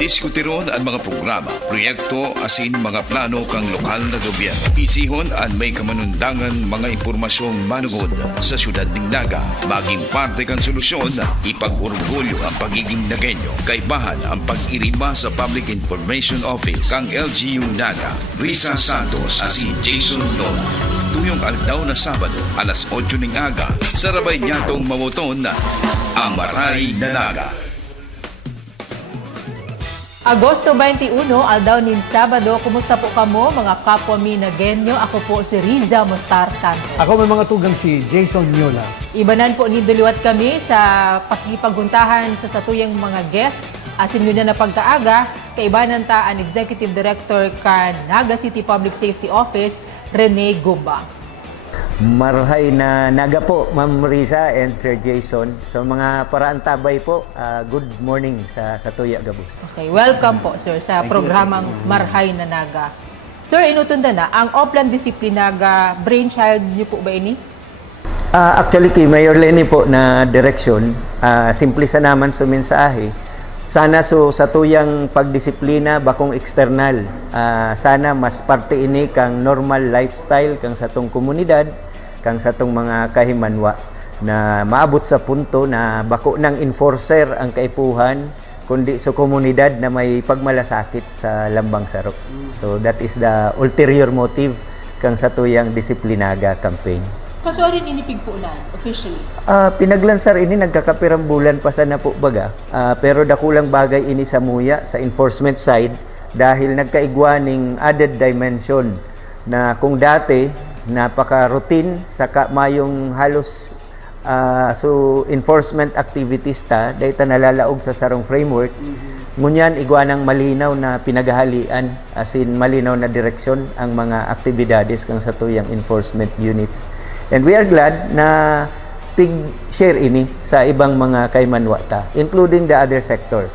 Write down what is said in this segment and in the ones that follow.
Diskutiron ang mga programa, proyekto asin mga plano kang lokal na gobyerno. Isihon ang may kamanundangan mga impormasyong manugod sa syudad ng Naga. Maging parte kang solusyon, ipag-orgulyo ang pagiging Nagenyo. Kaibahan ang pag-irima sa Public Information Office kang LGU Naga. Risa Santos asin Jason Lola. Tuyong aldaw na Sabado, alas 8 ng aga, sa rabay niyatong mamoton na ang Maray na Naga. Agosto 21, aldaw nin Sabado. Kumusta po kamo mga kapwa mi Nagenyo? Ako po si Riza Mostar Santos. Ako may mga tugang si Jason Nyola. Ibanan po ni duluwat kami sa pakipaguntahan sa satuyang mga guest. Asin nyo na pagkaaga, kaibanan ta ang Executive Director ka Naga City Public Safety Office, Rene Gumba. Marhay na Naga po, Ma'am Risa and Sir Jason. So mga paraan tabay po, good morning sa Tuya Gabus. Okay, welcome po sir sa programang Marhay na Naga. Sir, inutunda na, ang Oplan Disiplinaga, brainchild niyo po ba ini? Actually, kay Mayor Lenny po na direksyon, simple sa naman sumensahe. Sana sa tuyang pagdisiplina bakong external, sana mas parte ini kang normal lifestyle kang sa tong komunidad, kang sa tong mga kahimanwa na maabot sa punto na bako ng enforcer ang kaipuhan kundi sa komunidad na may pagmalasakit sa lambang sarok. So that is the ulterior motive kang sa tuyang disiplinaga campaign. Kaso rin inipig po na, officially? Pinaglansar ini nagkakapirambulan pa sana po baga. Pero dakulang bagay ini sa muya, sa enforcement side, dahil nagkaigwaning added dimension na kung dati, napaka-routine, saka mayong halos so enforcement activities ta, dahil ta nalalaog sa sarong framework, ngunyan igwanang malinaw na pinagahalian, as in malinaw na direksyon ang mga aktibidades kang sa tuyang enforcement units. And we are glad na pig-share ini sa ibang mga kaymanwata, including the other sectors.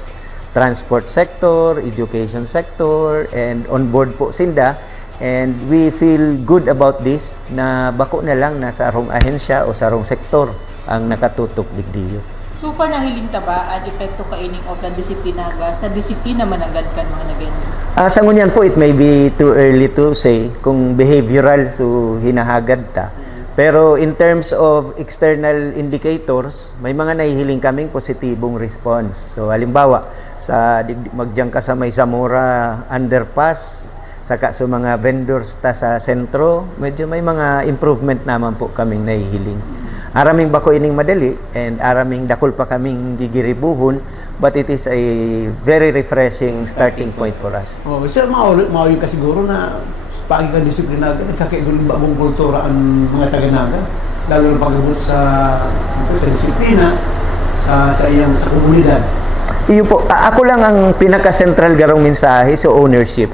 Transport sector, education sector, and on board po sinda. And we feel good about this na bako na lang na sa arong ahensya o sa arong sektor ang nakatutok digdiyo. So far, nahiling ta ba ang epekto kaining Oplan Disiplinaga sa disiplina managad kan mga Nagenyo? Sa ngunyan po, it may be too early to say kung behavioral so hinahagad ta. Pero in terms of external indicators, may mga nahihiling kaming positibong response. So halimbawa, magdiyan ka sa may Zamora underpass, saka sa mga vendors ta sa sentro, medyo may mga improvement naman po kaming nahihiling. Araming bako ining madali and araming dakol pa kaming gigiribuhon, but it is a very refreshing starting point for us. Oh, sir, maulit ka siguro na pagi ka disiplinaga, nagkakaiguling bagong kultura ang mga taga-Naga, lalo na pag-abot sa disiplina, sa komunidad. Iyo po, ako lang ang pinaka-central garong mensahe sa ownership.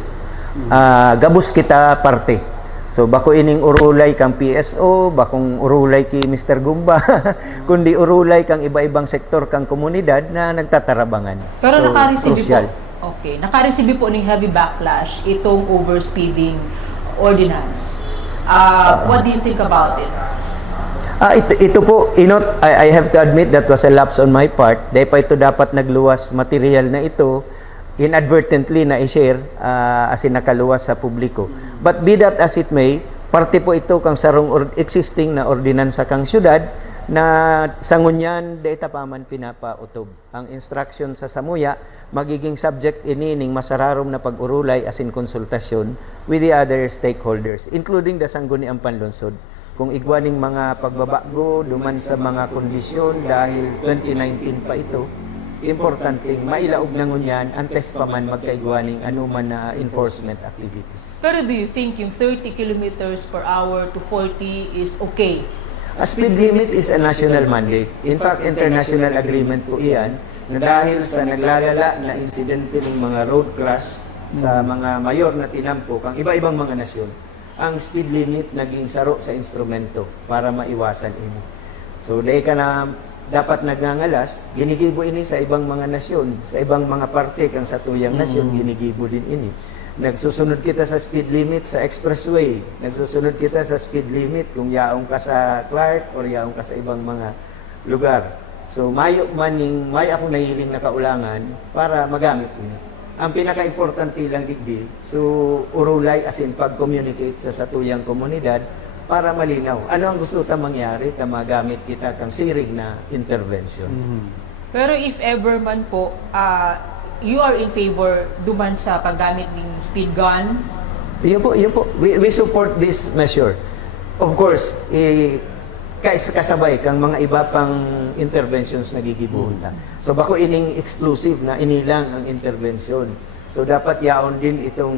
Gabus kita parte. So bako ining urulay kang PSO, bakong urulay ki Mr. Gumba, kundi urulay kang iba-ibang sektor kang komunidad na nagtatarabangan. Pero so, naka-receive crucial. Okay, naka-receive po ng heavy backlash itong overspeeding ordinance. What do you think about it? Ito po, I have to admit that was a lapse on my part. Dahil pa ito dapat nagluwas material na ito, inadvertently na i-share as in nakaluwas sa publiko. But be that as it may, parte po ito kang sarong existing na ordinansa kang syudad na sangunyan data pa man pinapautob. Ang instruction sa samuya magiging subject inining masararom na pag-urulay as in konsultasyon with the other stakeholders, including the sangguniang panlungsod. Kung igwaning mga pagbabago duman sa mga kondisyon dahil 2019 pa ito, importanteng mailaog na ngunyan antes pa man magkaigwaning anuman na enforcement activities. Pero do you think yung 30 kilometers per hour to 40 is okay? A speed limit is a national mandate. In fact, international agreement po iyan na dahil sa naglalala na insidente ng mga road crash sa mga mayor na tinampok ang iba-ibang mga nasyon, ang speed limit naging saro sa instrumento para maiwasan ini. So, dahil ka na dapat nagngangalas, ginigibo ini sa ibang mga nasyon, sa ibang mga parte kang sa tuyang nasyon, ginigibo din ini. Nagsusunod kita sa speed limit sa expressway. Nagsusunod kita sa speed limit kung yaong ka sa Clark or yaong ka sa ibang mga lugar. So, may ako nahiling na kaulangan para magamit ini. ang pinaka-importante lang digdi, so urulay as in pag-communicate sa satuyang komunidad para malinaw. Ano ang gusto ta mangyari ka magamit kita kang siring na intervention. Pero if ever man po, you are in favor duman sa paggamit ng speed gun? Yun po. We support this measure. Of course, kasabay kang mga iba pang interventions na gigibuhon ta. So bako ining exclusive na inilang ang intervention. So dapat yaon din itong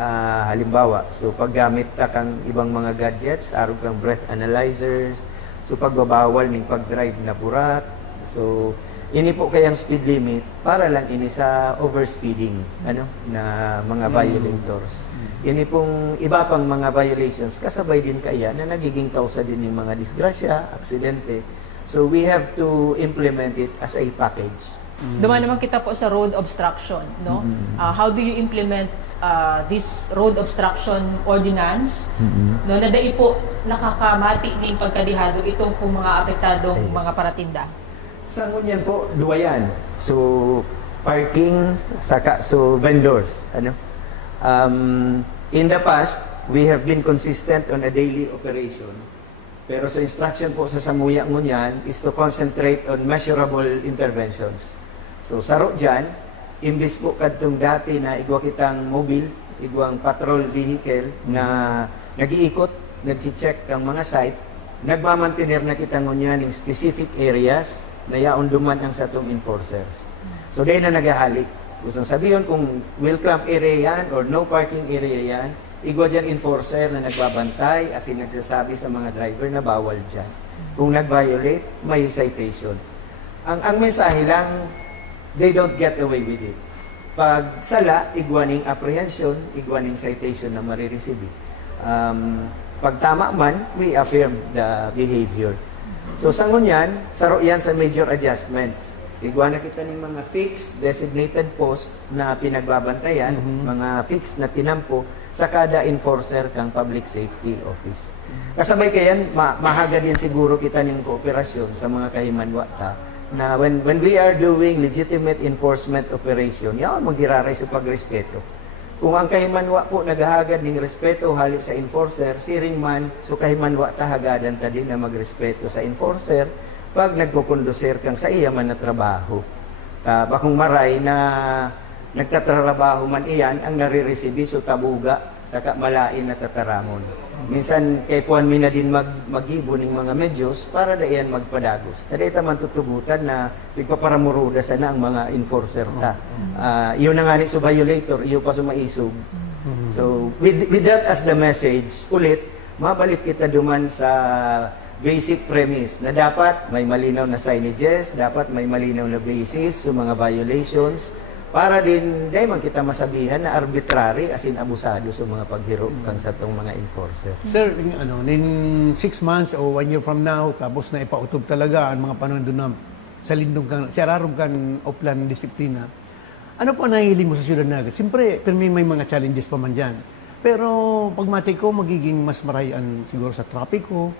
halimbawa. So paggamit ta kang ibang mga gadgets, arog kang breath analyzers, so pagbabawal ning pag-drive na burat. So ini po kayang speed limit para lang ini sa overspeeding na mga violators. Ini pong iba pang mga violations kasabay din kaya na nagiging kausa din ng mga disgrasya, aksidente. So we have to implement it as a package. Duman naman kita po sa road obstruction, no? How do you implement this road obstruction ordinance? No, na dai po nakakamati ning pagkadihado itong pong mga apektadong mga paratinda. Sa ngunyan po, duwayan. So, parking, saka, so vendors. In the past, we have been consistent on a daily operation. Pero sa instruction po sa Samuya ngunyan is to concentrate on measurable interventions. So, saro dyan, imbis po kadtong dati na igwa kitang mobile, igwang patrol vehicle na nag-iikot, nag-check ang mga site, nagmamantener na kita ngunyan ng specific areas na yaon duman ang satong enforcers. So, dahil na naghahalik. Gusto sabihin kung will clamp area yan or no parking area yan, igwa dyan enforcer na nagbabantay as in nagsasabi sa mga driver na bawal dyan. Kung nag-violate, may citation. Ang mensahe lang, they don't get away with it. Pag sala, igwaning apprehension, igwaning citation na marireceive. Pag tama man, we affirm the behavior. So sa ngunyan, saro yan sa major adjustments. Igwa na kita ng mga fixed designated post na pinagbabantayan, mga fixed na tinampo sa kada enforcer kang public safety office. Kasabay kayan, mahaga din siguro kita ng kooperasyon sa mga kahimanwata na when we are doing legitimate enforcement operation, yaon magiraray sa pagrespeto. Kung ang kahimanwa po naghahagad ng respeto halip sa enforcer, siring man, so kahimanwa tahagadan ta din na magrespeto sa enforcer pag nagpupunduser kang sa iya man na trabaho. Bakong maray na nagtatrabaho man iyan, ang nare-receive so tabuga, saka malain na tataramon. Minsan, kay puan mi na din mag-ibo ng mga medyos para da iyan magpadagos. Tadi ita man tutubutan na pagpaparamuruda sana ang mga enforcer ta. Iyon na nga ni so violator, iyo pa sumaisog. So, with that as the message, ulit, mabalik kita duman sa basic premise na dapat may malinaw na signages, dapat may malinaw na basis sa mga violations, para din dahil man kita masabihan na arbitrary as in abusado sa mga paghiro kang sa itong mga enforcer. Sir, in 6 months o 1 year from now, tapos na ipautob talaga ang mga panahon doon na sa lindong kang, sa ararom kang oplan disiplina. Ano po ang nahihiling mo sa Ciudad Naga? Siyempre, pero may mga challenges pa man dyan. Pero pagmati ko, magiging mas marayan siguro sa trapiko,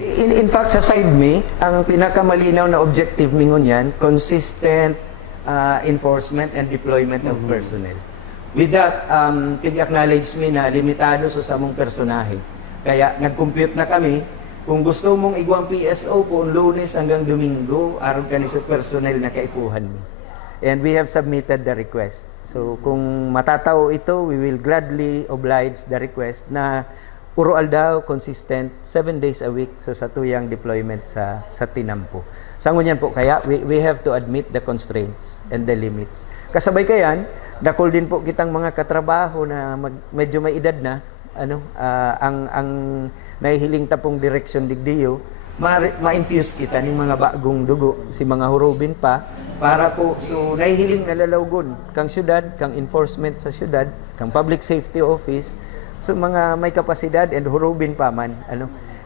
In fact, sa side me, ang pinakamalinaw na objective mingon yan, consistent enforcement and deployment of personnel. With that, pig-acknowledge me na limitado sa samong personahe. Kaya nag-compute na kami, kung gusto mong igwang PSO po Lunes hanggang Domingo, aron ka ni sa personnel na kaipuhan mo. And we have submitted the request. So kung matatao ito, we will gladly oblige the request na urual daw, consistent, 7 days a week sa satuyang deployment sa tinampo. Sa ngunyan po kaya, we have to admit the constraints and the limits. Kasabay kayan, dakol din po kitang mga katrabaho na medyo may edad na, ang nahihiling tapong direksyon digdiyo, ma-infuse kita ng mga bagong dugo, si mga hurubin pa, para po, so nahihiling nalalawgon kang syudad, kang enforcement sa syudad, kang public safety office, so mga may kapasidad and hurubin pa man.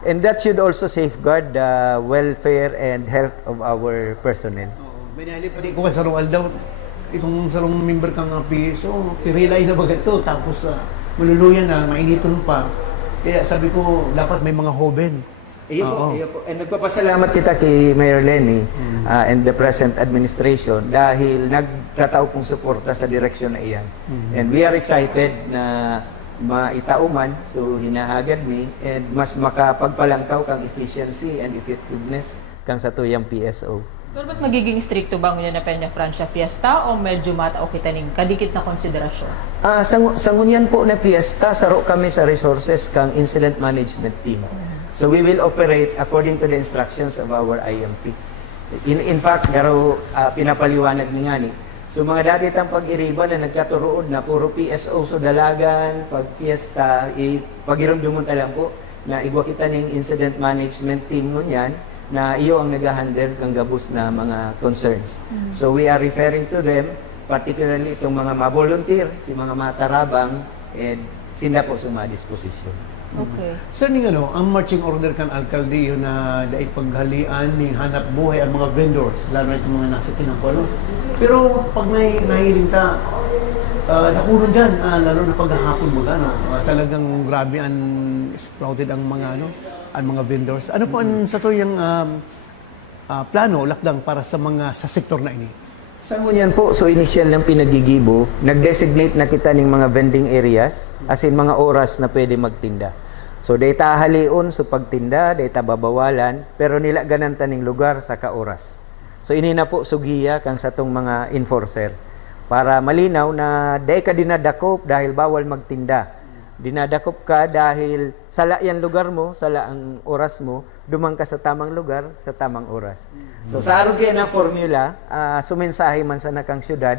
And that should also safeguard the welfare and health of our personnel. Binali pati ko sa Roal daw, itong salong member kang PSO, pirilay na bagat to, tapos maluluyan na, mainiton pa. Kaya sabi ko, dapat may mga hoben Iyo po, Oo. iyo po. And nagpapasalamat kita kay Mayor Lenny and the present administration dahil nagtatao pong suporta sa direksyon na iyan. And we are excited na maitauman, so hinahagad mi, and mas makapagpalangkaw kang efficiency and effectiveness kang sa tuyang PSO. Pero mas magiging stricto ba ngunyan na Peña Francia Fiesta o medyo matao kita ning kadikit na konsiderasyon? Sa ngunyan po na fiesta, saro kami sa resources kang incident management team. So we will operate according to the instructions of our IMP. In fact, garo pinapaliwanag ni ngani. So mga dati tang pag-iriba na nagkaturood na puro PSO so dalagan, pag fiesta, pag-irumdumon lang po na igwa kita ning incident management team ngunyan na iyo ang nag-handle kang gabos na mga concerns. So we are referring to them, particularly itong mga ma-volunteer, si mga matarabang, and sila po sa mga disposisyon. Okay. Sir, ning ano, ang marching order kan alkalde yun na dahil paghalian ning hanap buhay ang mga vendors, lalo na itong mga nasa tinangkulo. Pero pag may nahiling ka, nakulong dyan, lalo na paghahapon mo talagang grabe ang sprouted ang mga ang mga vendors. Ano po ang sa tuyang plano, lakdang para sa mga sa sektor na ini? Sa ngunyan po, so initial ng pinagigibo, nag-designate na kita ng mga vending areas, as in mga oras na pwede magtinda. So data halion sa pagtinda, data babawalan, pero nila gananta ning lugar sa kaoras. So ini na po sugiya kang sa tong mga enforcer para malinaw na day ka dinadakop dahil bawal magtinda. Dinadakop ka dahil sala yan lugar mo, sala ang oras mo, dumang ka sa tamang lugar, sa tamang oras. So sa aron kaya na formula, sumensahe man sa nakang syudad,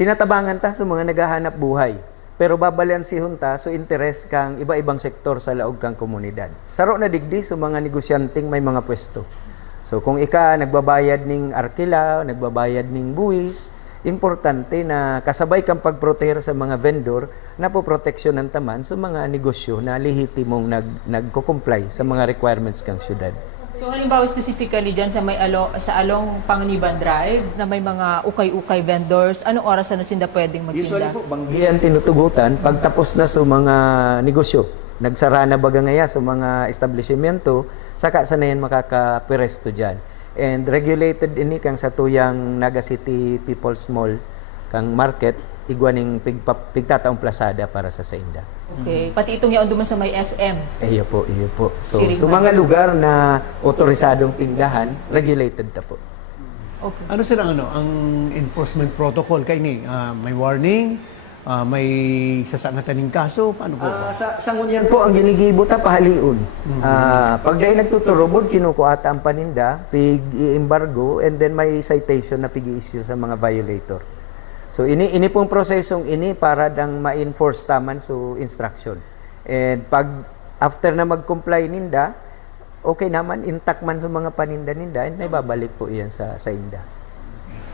tinatabangan ta sa mga naghahanap buhay. Pero babalansihon ta so interes kang iba-ibang sektor sa laog kang komunidad. Saro na digdi sa mga negosyanteng may mga pwesto. So kung ika nagbabayad ning arkila, nagbabayad ning buwis, importante na kasabay kang pagproteher sa mga vendor na po proteksyon ng taman sa mga negosyo na lehitimong nagko-comply sa mga requirements kang syudad. So halimbawa specifically dyan sa sa along Panganiban Drive na may mga ukay-ukay vendors, anong oras na sinda pwedeng magtinda? Usually po, banggihan tinutugutan pagtapos na sa mga negosyo. Nagsara na baga ngaya sa mga establishmento, saka sa na yan makakapiresto dyan. And regulated ini kang sa tuyang Naga City People's Mall kang market igwaning pigtataong plasada para sa Sainda. Okay. Pati itong yaon duman sa may SM. Iyo po, iyo po. So, Siring so mga lugar na otorisadong tindahan, regulated ta po. Okay. Ano sila ang enforcement protocol kay ni? May warning, may sasangatan ng kaso, paano po? Sa ngunyan po ang ginigibo ta pahaliun. Pag dahil nagtuturubod kinukuha ang paninda, pig-embargo, and then may citation na pig-issue sa mga violator. So ini pong prosesong ini para dang ma-enforce taman so instruction. And pag after na mag-comply ninda, okay naman intact man sa mga paninda ninda, and naibabalik po iyan sa inda.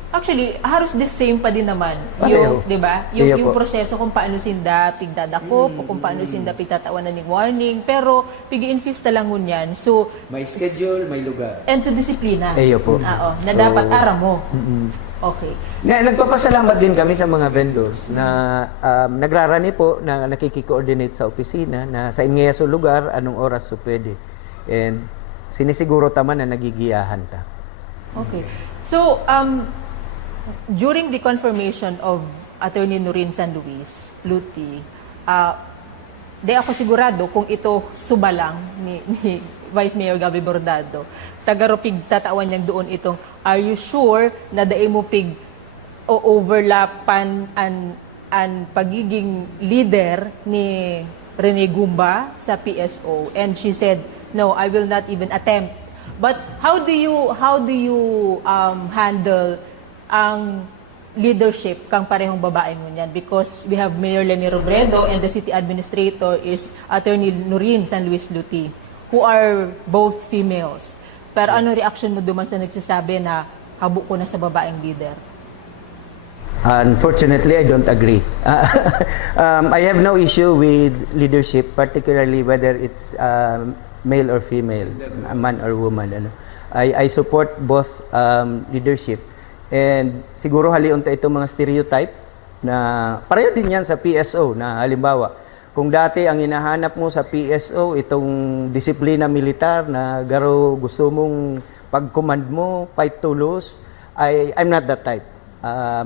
Actually, halos the same pa din naman. Pareho. Yung, 'di ba? Iya Yung po. proseso kung paano sinda pigdadakop o kung paano sinda pigtatawanan ng warning, pero pigi-infuse ta lang yan. So May schedule, may lugar. and so disiplina. Iyo po. Oo, na So, dapat ara mo. Okay. Nagpapasalamat din kami sa mga vendors na nagrarani po na nakiki-coordinate sa opisina na sa inyo sa lugar anong oras so pwede. And sinisiguro taman na nagigiyahan ta. Okay. So, during the confirmation of Attorney Nurin San Luis, Luti, di ako sigurado kung ito subalang ni Vice Mayor Gabby Bordado. Tagaropig tatawan niyang doon itong, are you sure na daay mo pig o overlapan ang pagiging leader ni Rene Gumba sa PSO? And she said, no, I will not even attempt. But how do you handle ang leadership kang parehong babae ngunyan? Because we have Mayor Lenny Robredo and the city administrator is Attorney Nurin San Luis Luti, who are both females. Pero ano reaction mo duman sa nagsasabi na habo ko na sa babaeng leader? Unfortunately, I don't agree. I have no issue with leadership, particularly whether it's male or female, a man or woman. Ano. I support both leadership. And siguro halion ta itong mga stereotype na pareho din yan sa PSO na halimbawa, Kung dati ang hinahanap mo sa PSO, itong disiplina militar na garo gusto mong pag-command mo, fight to lose, I'm not that type.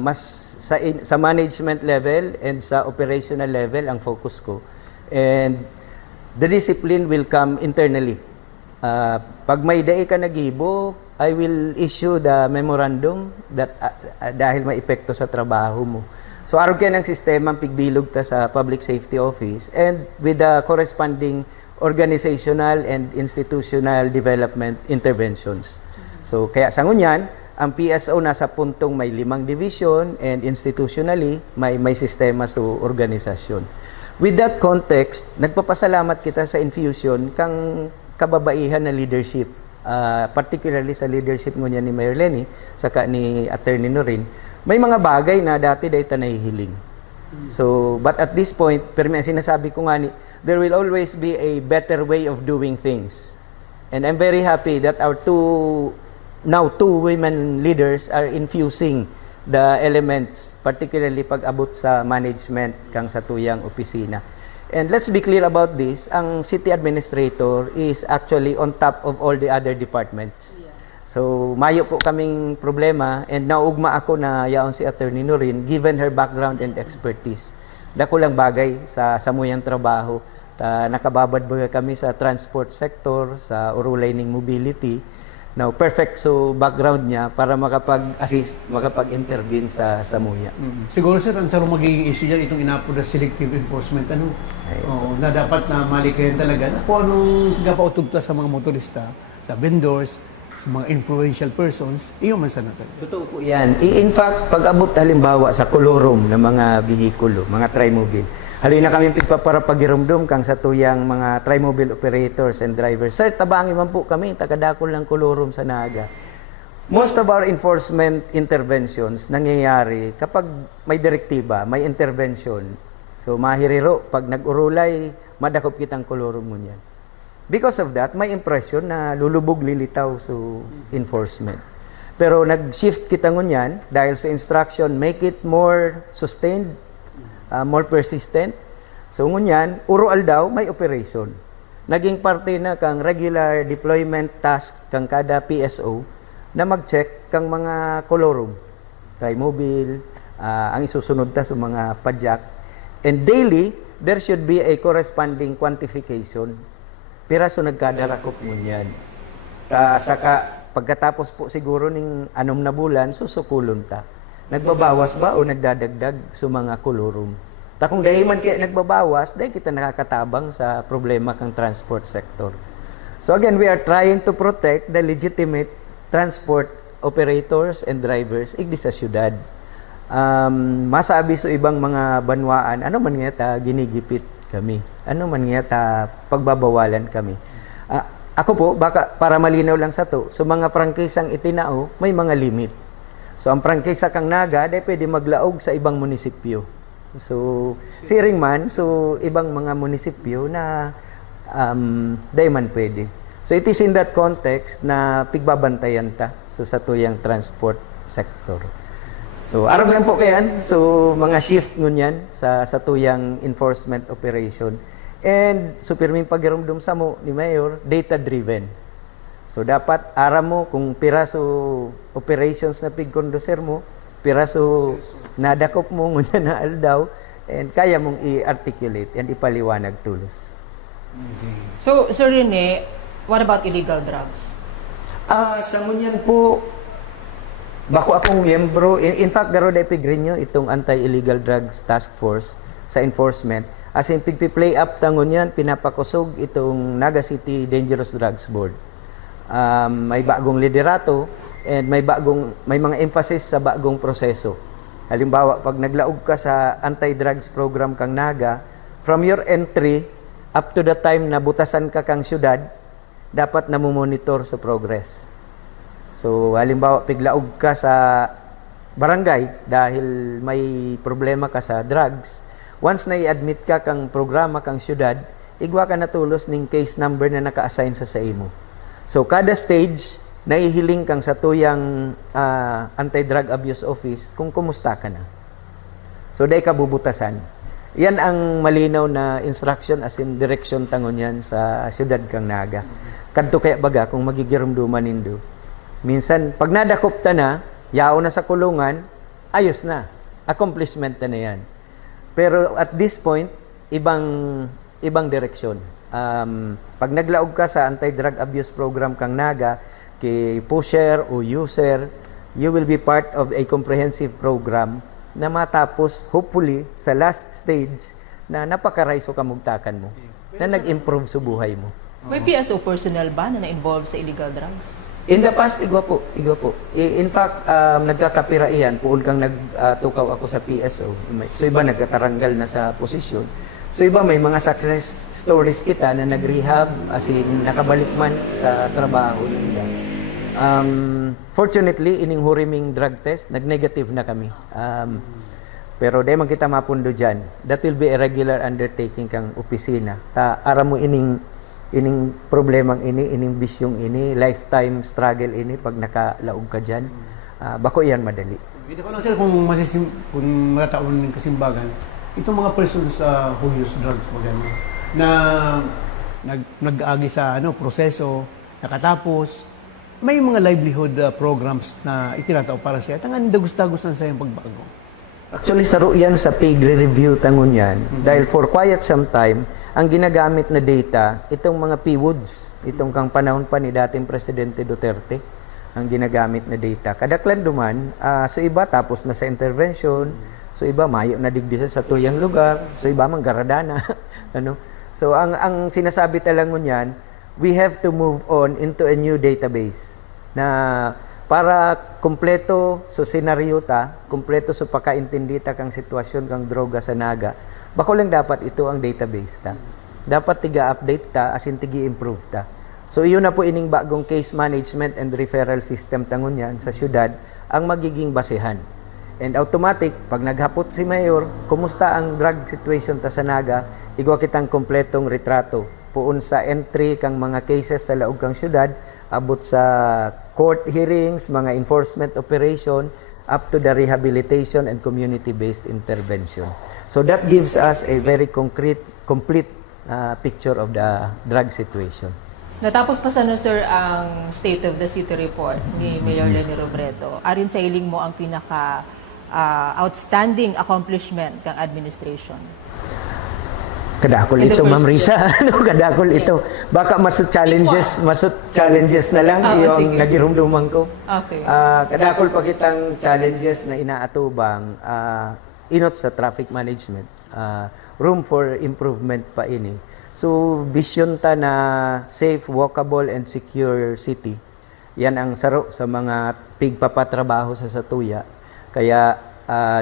Mas sa management level and sa operational level ang focus ko. And the discipline will come internally. Pag may day ka nagibo, I will issue the memorandum that dahil may epekto sa trabaho mo. So aron kaya ng sistema pigbilog ta sa Public Safety Office and with the corresponding organizational and institutional development interventions. So kaya sa ngunyan, ang PSO nasa puntong may 5 division and institutionally may sistema sa organisasyon. With that context, nagpapasalamat kita sa infusion kang kababaihan na leadership, particularly sa leadership ngunyan ni Mayor Lenny saka ni Attorney Norin. May mga bagay na dati data nahihiling. So, but at this point, pero may sinasabi ko nga there will always be a better way of doing things. And I'm very happy that our two women leaders are infusing the elements, particularly pag abot sa management kang sa tuyang opisina. And let's be clear about this, ang city administrator is actually on top of all the other departments. So, mayo po kaming problema and naugma ako na yaon si Attorney Norin given her background and expertise. Dako lang bagay sa samuyang trabaho. Nakababad ba kami sa transport sector, sa Uru-Lining Mobility. Now, perfect so background niya para makapag-assist, makapag-intervene sa samuya. Siguro sir, ang sarong magiging issue dyan, itong inapo na selective enforcement, na dapat na malikayan talaga na kung anong gapautugta sa mga motorista, sa vendors, sa mga influential persons, iyo man sana talaga. Totoo po yan. In fact, pag abot halimbawa sa kolorum ng mga bihikulo, mga trimobile, halina kami para pagirumdum kang sa tuyang mga trimobile operators and drivers. Sir, tabangi man po kami, tagadakol ng kolorum sa Naga. Most of our enforcement interventions nangyayari kapag may direktiba, may intervention. So, mahiriro, pag nag-urulay, madakop kitang kolorum mo niyan. Because of that, may impression na lulubog lilitaw sa enforcement. Pero nag-shift kita ngunyan dahil sa instruction, make it more sustained, more persistent. So ngunyan, urual daw, may operation. Naging parte na kang regular deployment task kang kada PSO na mag-check kang mga kolorum, trimobile, ang isusunod ta sa mga padyak. And daily, there should be a corresponding quantification. Piraso nagkadarakop mo yan. Saka pagkatapos po siguro ng 6 na bulan, susukulon ta. Nagbabawas ba o nagdadagdag sa mga kolorum? Kung dahil man kaya nagbabawas, dahil kita nakakatabang sa problema kang transport sector. So again, we are trying to protect the legitimate transport operators and drivers igdi sa syudad. Masabi sa ibang mga banwaan, ano man nga ta, ginigipit kami. Ano man nga ta, pagbabawalan kami. Ako po, baka para malinaw lang sa to, so mga prangkisang itinao, may mga limit. So ang prangkisa kang Naga, dahil pwede maglaog sa ibang munisipyo. So, siring man, so ibang mga munisipyo na dahil man pwede. So it is in that context na pigbabantayan ta so, sa tuyang transport sector. So, araw lang po kayan. So, mga shift ngunyan sa tuyang enforcement operation. And, supirming pagirumdum sa mo ni Mayor, data-driven. So, dapat aram mo kung piraso operations na pigkonduser mo, piraso nadakop mo ngunyan na aldaw, and kaya mong i-articulate and ipaliwanag tulos. Okay. So, Sir Rene, what about illegal drugs? Sa ngunyan po, bako akong miyembro, in fact, garo na ipigrinyo itong Anti-Illegal Drugs Task Force sa enforcement. As in, pigpi-play up tangon yan, pinapakusog itong Naga City Dangerous Drugs Board. May bagong liderato and may mga emphasis sa bagong proseso. Halimbawa, pag naglaog ka sa anti-drugs program kang Naga, from your entry up to the time na butasan ka kang syudad, dapat namumonitor sa progress. So, halimbawa, piglaog ka sa barangay dahil may problema ka sa drugs, once na i-admit ka kang programa kang syudad, igwa ka natulos ning case number na naka-assign sa imo. So, kada stage, naihiling kang sa tuyang Anti-Drug Abuse Office kung kumusta ka na. So, dahil ka bubutasan. Yan ang malinaw na instruction as in direction tangon yan sa siyudad kang Naga. Kadto kaya baga kung magigirumduman nindo. Minsan pag nadakop ta na, yao na sa kulungan, ayos na. Accomplishment na yan. Pero at this point, ibang direksyon. Pag naglaog ka sa anti-drug abuse program kang Naga, kay pusher o user, you will be part of a comprehensive program na matapos, hopefully, sa last stage, na napakaraiso kamugtakan mo, na nag-improve sa buhay mo. May PSO personnel ba na na-involve sa illegal drugs? In the past, igwa po. In fact, nagkakapira iyan, puon kang nagtukaw ako sa PSO. So iba nagkataranggal na sa posisyon. So iba may mga success stories kita na nag-rehab, as in nakabalik man sa trabaho nila. Fortunately, ining huriming drug test, nag-negative na kami. Pero di man kita mapundo dyan. That will be a regular undertaking kang opisina. Ara mo ining problemang ining bisyong ini, lifetime struggle ini pag nakalaog ka dyan. Bako iyan madali. Hindi ko lang sir kung matataon ng kasimbagan, itong mga persons who use drugs na nag-agi sa proseso, nakatapos, may mga livelihood programs na itinatao para siya. Tangan dagos-dagosan sa iyong pagbago. Actually, saro yan sa pig review tangon yan. Dahil for quite some time, ang ginagamit na data, itong mga PWOODs, itong kang panahon pa ni dating Presidente Duterte, ang ginagamit na data. Kadaklan duman, so iba tapos na sa intervention, so iba mayo na digdi sa tuyang lugar, so iba mang garadana. So ang sinasabi talangon yan, we have to move on into a new database na para kumpleto so senaryo ta, kumpleto so pakaintindi ta kang sitwasyon kang droga sa Naga. Bako lang dapat ito ang database ta. Dapat tiga-update ta as in tigi-improve ta. So iyon na po ining bagong case management and referral system tangon yan sa syudad ang magiging basehan. And automatic, pag naghapot si Mayor, kumusta ang drug situation ta sa Naga, igwa kitang kompletong retrato. Puun sa entry kang mga cases sa laog kang syudad, abot sa court hearings, mga enforcement operation, up to the rehabilitation and community-based intervention. So that gives us a very complete picture of the drug situation. Natapos pa sana sir ang State of the City report ni Mayor Leni Robredo. Arin sa iling mo ang pinaka outstanding accomplishment kang administration? Kadakol ito, Ma'am Risa. Kadakol ito. Baka masut challenges na lang yung nagirumduman ko. Okay. Kadakol pa kitang challenges na inaatubang inot sa traffic management. Room for improvement pa ini. So, vision ta na safe, walkable, and secure city. Yan ang saro sa mga pigpapatrabaho sa Satuya. Kaya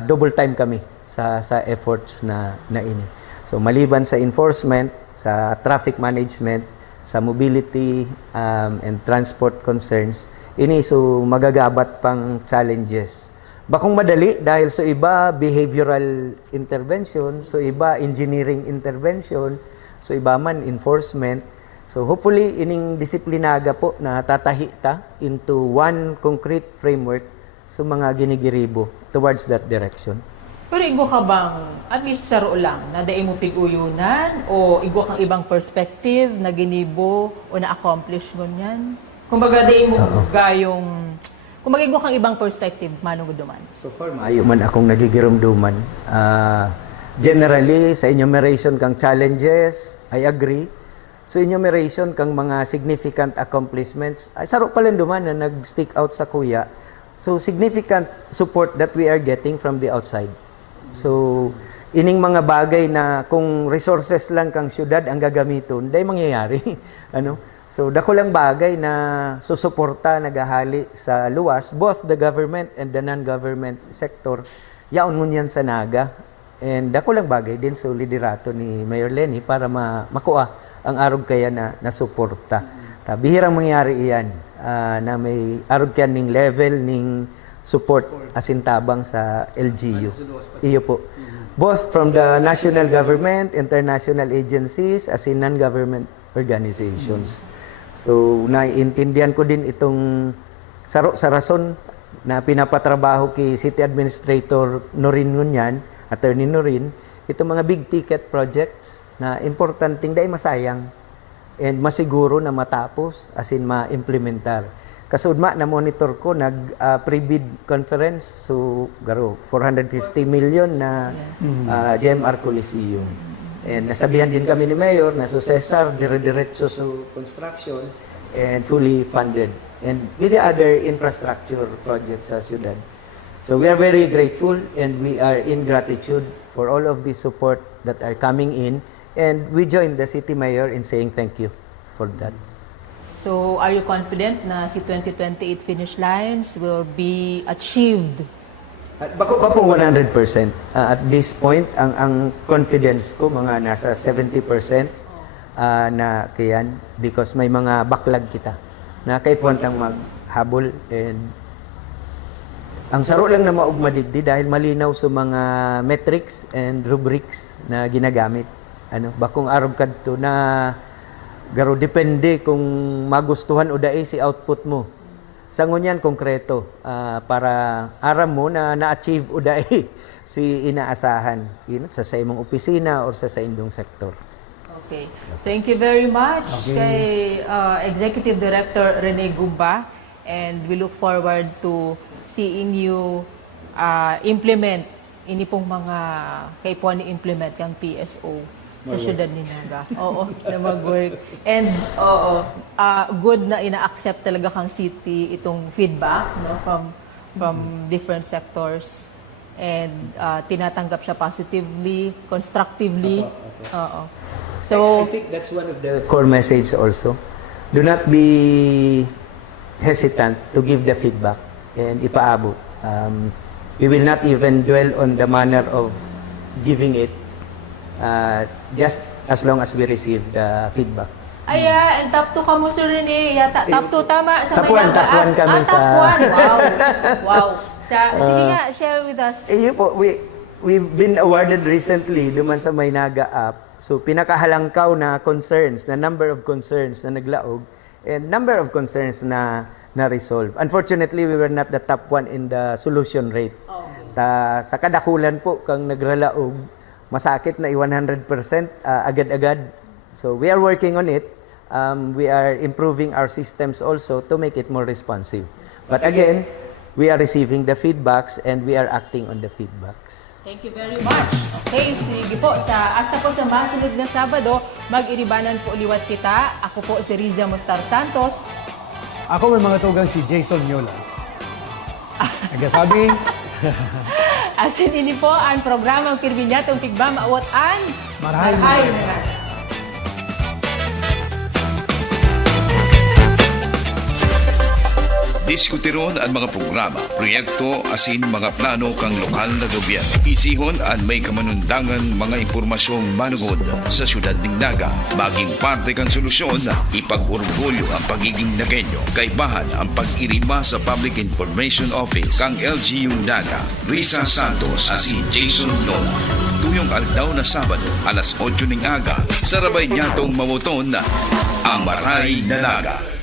double time kami sa efforts na ini. So maliban sa enforcement, sa traffic management, sa mobility and transport concerns, ini so magagabat pang challenges. Bakong madali dahil so iba behavioral intervention, so iba engineering intervention, so iba man enforcement. So hopefully ining disiplinaga po na tatahi ta into one concrete framework so mga ginigiribo towards that direction. Pero igwa ka bang, at least saro lang, na daing mo pig-uyunan o igwa kang ibang perspective na ginibo o na-accomplish ngunyan? Kumbaga daing mo gayong, kumbaga igwa kang ibang perspective, manong guduman? So far, maayo man akong nagigirumduman. Generally, sa enumeration kang challenges, I agree. So enumeration kang mga significant accomplishments, ay saro pala duman na nag-stick out sa kuya. So significant support that we are getting from the outside. So, ining mga bagay na kung resources lang kang syudad ang gagamiton, dahil mangyayari. So, dako lang bagay na susuporta, nagahali sa luwas, both the government and the non-government sector, yaon ngunyan sa Naga. And dako lang bagay din sa liderato ni Mayor Leni para makuha ang arog kaya na suporta. Bihirang mangyari iyan na may arog kaya ning level ning support asintabang sa LGU. Iyo po. Both from the national government, international agencies, as in non-government organizations. So, naiintindihan ko din itong saro sa rason na pinapatrabaho kay City Administrator Norin Ngunyan, Attorney Norin, itong mga big ticket projects na importanteng dahil masayang and masiguro na matapos as in ma-implementar. Kasudma na monitor ko pre-bid conference so garo 450 million na GMR Coliseum. And nasabihan din kami ni Mayor na so Cesar dire-diretso sa construction and fully funded and with the other infrastructure projects sa syudad. So we are very grateful and we are in gratitude for all of the support that are coming in. And we join the city mayor in saying thank you for that. So, are you confident na si 2028 finish lines will be achieved? At bako pa po 100%. At this point, ang confidence ko mga nasa 70% na kayan because may mga backlog kita na kay puwantang maghabol and ang saro lang na maugmadigdi dahil malinaw sa mga metrics and rubrics na ginagamit. Bakong arab kadto na garo depende kung magustuhan o dai si output mo. Sa ngunyan konkreto para aram mo na na-achieve o dai si inaasahan sa imong opisina or sa indong sektor. Okay. Thank you very much kay Executive Director Rene Gumba and we look forward to seeing you implement ini pong mga kaipuan ni implement kang PSO sa syudad ni Naga. Oo, na mag-work. And good na ina-accept talaga kang city itong feedback from different sectors and tinatanggap siya positively, constructively. Oo. So I think that's one of the core message also. Do not be hesitant to give the feedback and ipaabot. We will not even dwell on the manner of giving it just as long as we receive the feedback. Aya, and top 2 ka mo, Sir Rene. Yata, top 2 tama sa Top 1 kami sa... Top 1, wow. Wow. Sige nga, share with us. We've been awarded recently duman sa Maynaga app. So, pinakahalangkaw na concerns, na number of concerns na naglaog, and number of concerns na resolve. Unfortunately, we were not the top 1 in the solution rate. Sa kadakulan po, kang nagralaog, masakit na 100% agad-agad. So we are working on it. We are improving our systems also to make it more responsive. But again, we are receiving the feedbacks and we are acting on the feedbacks. Thank you very much. Okay, sige po. Hasta po sa masunod na Sabado, mag-iribanan po liwat kita. Ako po si Riza Mostar Santos. Ako may mga tugang si Jason Miola. Nagsasabi, Asin ini po ang programang Pirminyatong Tigba Maawat an Marahay. Diskutiron ang mga programa, proyekto asin mga plano kang lokal na gobyerno. Isihon ang may kamanundangan mga impormasyong manugod sa syudad ng Naga. Maging parte kang solusyon, ipag-orgulyo ang pagiging Nagenyo. Kaibahan ang pag-irima sa Public Information Office kang LGU Naga. Risa Santos asin Jason Lola. Tuyong aldaw na Sabado, alas 8 ng aga, sa Rabay Nyatong Mamoton na ang Maray na Naga.